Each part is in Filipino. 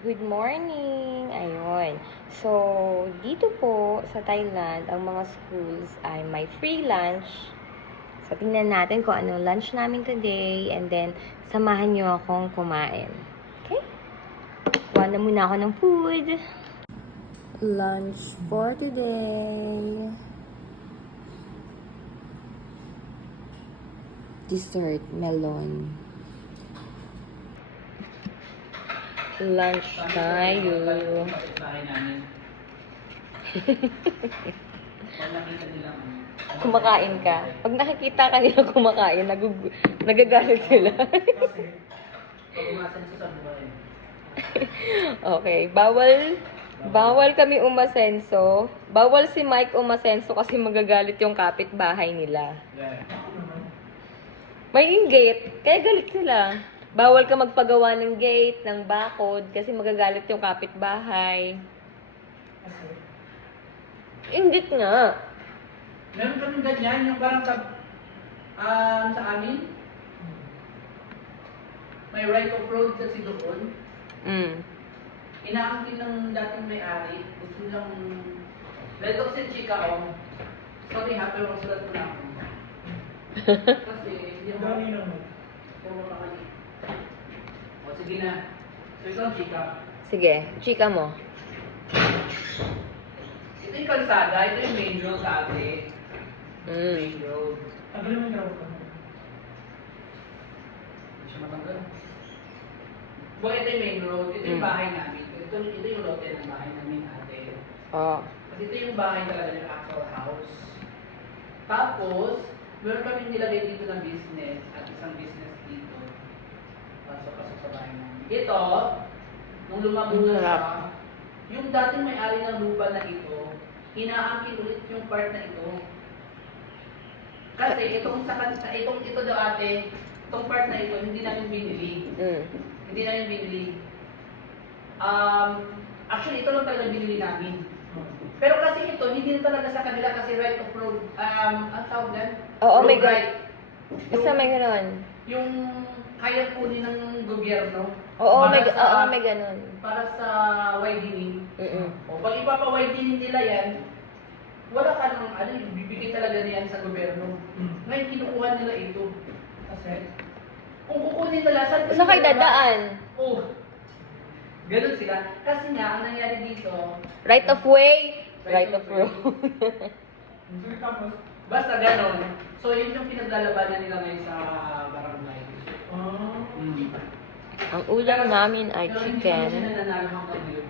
Good morning! Ayun. So, dito po sa Thailand, ang mga schools ay may free lunch. So, tingnan natin kung anong lunch namin today and then samahan nyo akong kumain. Okay? Kuha na muna ako ng food. Lunch for today. Dessert, melon. Lunch tayo. Kumakain ka. Pag nakikita ka nila kumakain, nagagalit sila. Okay, bawal kami umasenso. Bawal si Mike umasenso kasi magagalit yung kapitbahay nila. May gate, kaya galit sila. Bawal ka magpagawa ng gate, ng bakod, kasi magagalit yung kapitbahay. Ingit nga. Meron kami ganyan, yung parang sa amin, may right of road kasi doon. Inaangkin ng dating may-ari, gusto nilang, let us say chika on. Sorry ha, pero sulat ko na ako. Kasi, hindi ako. Puro na kayo. O, sige na. So, ito ang chika. Sige, chika mo. Ito yung kalsada, ito yung main road dati. Main road. Tagal naman daw ko. Hindi siya matanggal. Well, ito yung main road, ito yung bahay namin. Ito yung lote ng bahay namin ate. Oh. Kasi ito yung bahay talaga ng actual house. Tapos, meron kami nilagay dito ng business at isang business dito. Pasok-pasok sa bahay namin. Ito, nung lumago na siya, yung dating may-ari ng lupa na ito, inaangkin ulit yung part na ito. Kasi ito daw ate, itong part na ito, hindi namin binili. Hindi namin binili. Actually, ito lang talaga binili namin. Pero kasi ito, hindi na talaga sa kanila kasi right of road. Ang tawag yan? Oo, Road may right. Basta may gano'n. Yung kaya kunin ng gobyerno. Oo, para may gano'n. Para sa widening. O, pag ipapa-widening nila yan, wala ka nang, bibigay talaga niyan sa gobyerno. Ngayon, kinukuha nila ito. Kasi, kung kukunin nila, Saan kayo dadaan? Oh, ganun sila. Kasi nga, ang nangyari dito, Right of way? Right of road. basta ganun. So, yun yung pinaglalabanan nila ngayon sa barangay. Ang ulam namin ay Pero hindi naman siya chicken. nananalo hanggang ngayon.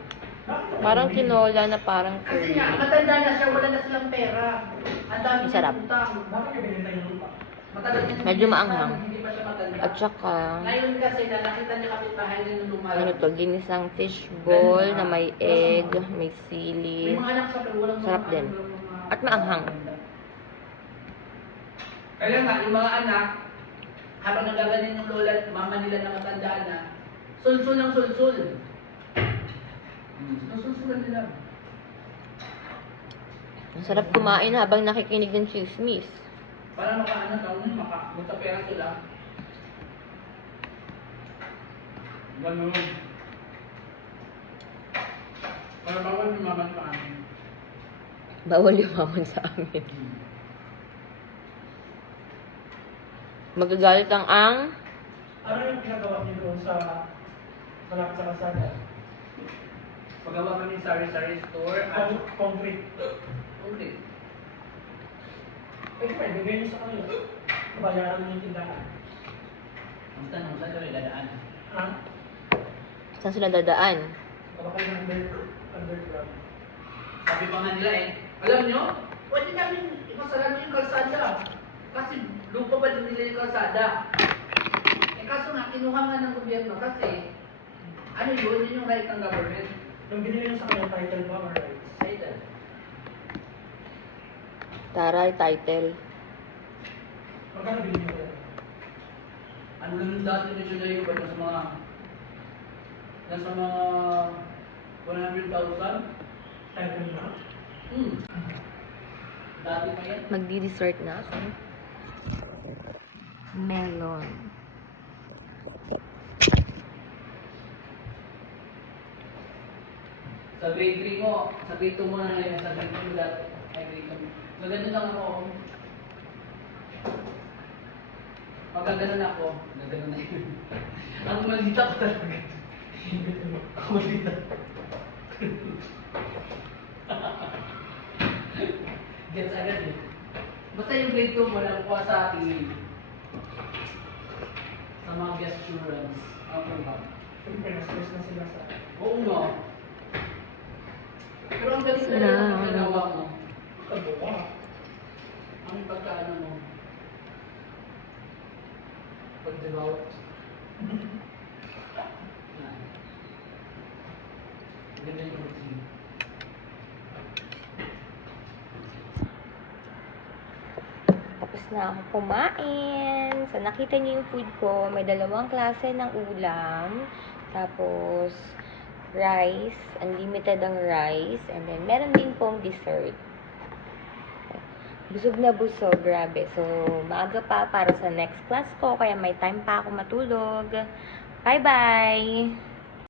Parang tinola na parang Kasi curry. nga, matanda na siya, wala na silang pera. Ang dami Masarap. niyang utang. Bakit ka binintay ng lupa? Matagal din Medyo maanghang. Hindi pa siya matanda. At saka, Ngayon kasi, nakita niya kapitbahay niya nung lumalaki. ano to, ginisang fishball na may egg, may sili. May mga anak siya, pero walang Sarap din. At maanghang. Kaya nga, yung mga anak, habang nagaganin yung lola at mama nila na matanda na, sulsul ng sulsul. Susulsulan nila. Ang sarap kumain habang nakikinig ng chismis. Para makaano daw nun, magkapera sila. Ganun. Para bawal lumaban pa amin. Bawal yumaman sa amin. Magagalit ang Ano yung pinagawa niyo doon sa malapit sa kasada? Pagawa kami sari-sari store at Concrete. okay. Eh, pwede, bigay niyo sa kanila. Bayaran niyo yung tindahan. Ang tanong, saan kami dadaan? Ha? saan sila dadaan. Baka kayo ng underground. Sabi pa nga nila alam nyo, pwede namin ipasalan yung kalsada. Kasi lupa pa din nila yung kalsada. Kaso nga, kinuha nga ng gobyerno kasi yun yung right ng government. Nung binili niyo sa kanila, title ba or rights? Title. Taray, title. Magkano bilhin niyo kaya? Ano lang yung dati ni Julia yung nasa mga 100,000? Title na? Dati pa yan. Magdi-dessert na ako. Melon. Sa grade 3 mo, sa grade 2 mo na ngayon, sa grade 2 dati, ay grade 2. Maganda lang ako. Pagka ganun ako, gano'n na yun. Ang malita ko talaga. Ako malita. Gets agad eh. Basta yung grade 2 mo lang kuha sa akin. Sa mga gesturance. Ako ba? Siyempre, na-stress na sila sa... Oo nga. Pero ang galing Sarap. talaga ng ginawa mo. Kabuwa. Ang pagkaano mo. Pag-develop. Ganda yung routine. Tapos na ako kumain. So, nakita niyo yung food ko. May 2 klase ng ulam. Tapos, rice. Unlimited ang rice. And then, meron din pong dessert. Busog na busog. Grabe. So, maaga pa para sa next class ko. Kaya may time pa ako matulog. Bye-bye!